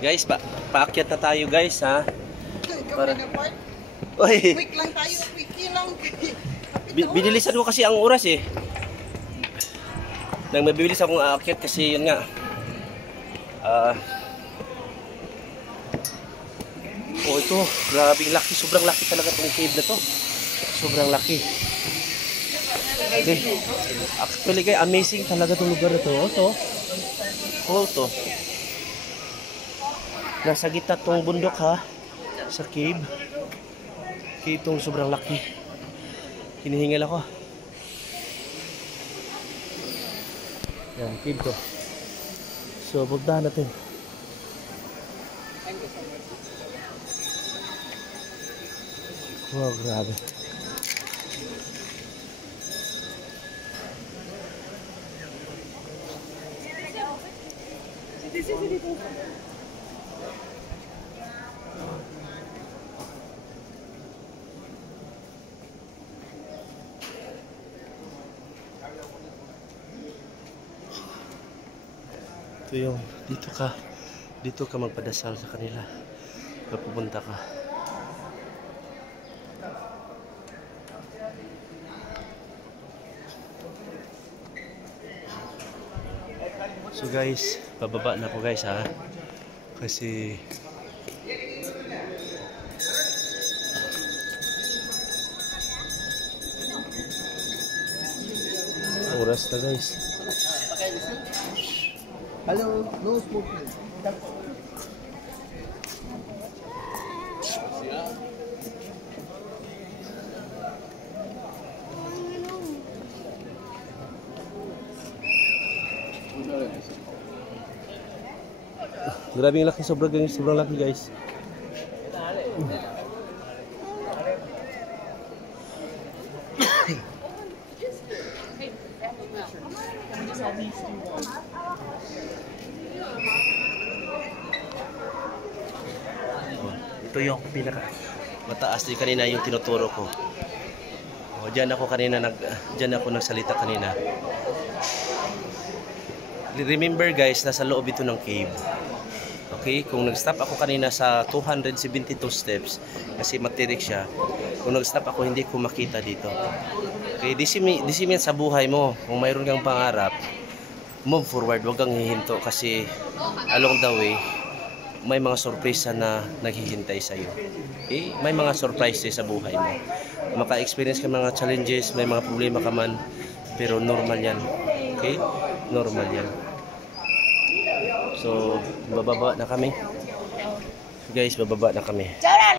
Guys, paakyat na tayo guys ha. Para... Oy. Quick lang tayo, quick lang. Binilisan ko kasi ang oras eh. Nang mabibilis akong aakyat kasi yun nga. Oh ito, grabe laki, sobrang laki talaga itong cave na to. Sobrang laki. Okay. Actually guys, amazing talaga itong lugar na to. Oh to. Nasa gitna itong bundok ha. Sa cave. Cave itong sobrang laki. Hinihingal ako. Yan, cave to. So, puntahan natin. Wow, grabe. Ito yung dito ka magpadasal sa kanila kapag pupunta ka. So guys, bababa na po guys ha, kasi oras na guys. Hello, no smoking. Grabe yung laki, sobrang laki guys. Ito yung pinaka mataas din kanina yung tinuturo ko. Diyan ako nagsalita kanina. Remember guys, nasa loob ito ng cave. Okay, kung nag-stop ako kanina sa 272 steps kasi matirik siya. Kung nag-stop ako, hindi ko makita dito. Okay, disimin sa buhay mo. Kung mayroon kang pangarap, move forward, huwag kang hihinto kasi along the way may mga sorpresa na naghihintay sa iyo. Okay? May mga surprises sa buhay mo. Maka-experience ka mga challenges, may mga problema ka man, pero normal yan. Okay? Normal yan. So, bababa na kami. Guys, bababa na kami.